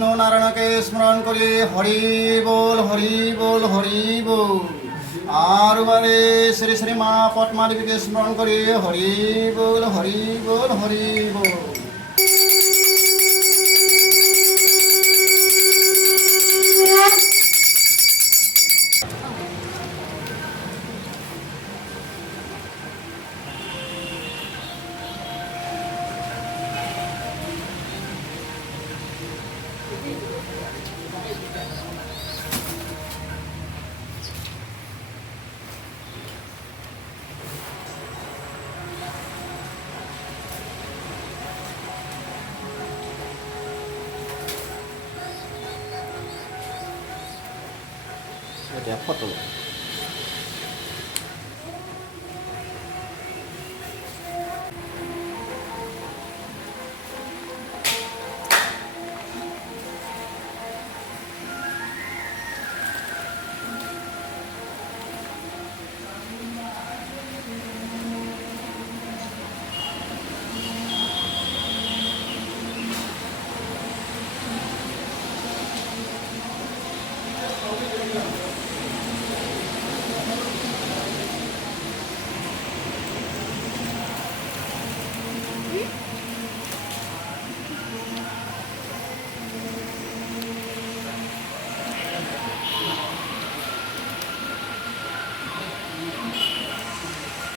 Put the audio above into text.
নারায়ণকে স্মরণ করে হরি বল হরি বল হরি বল। আর বারে শ্রী শ্রী মা পদ্মা দেবীকে স্মরণ করে হরি বল হরি বল হরি বল। এটা ফটো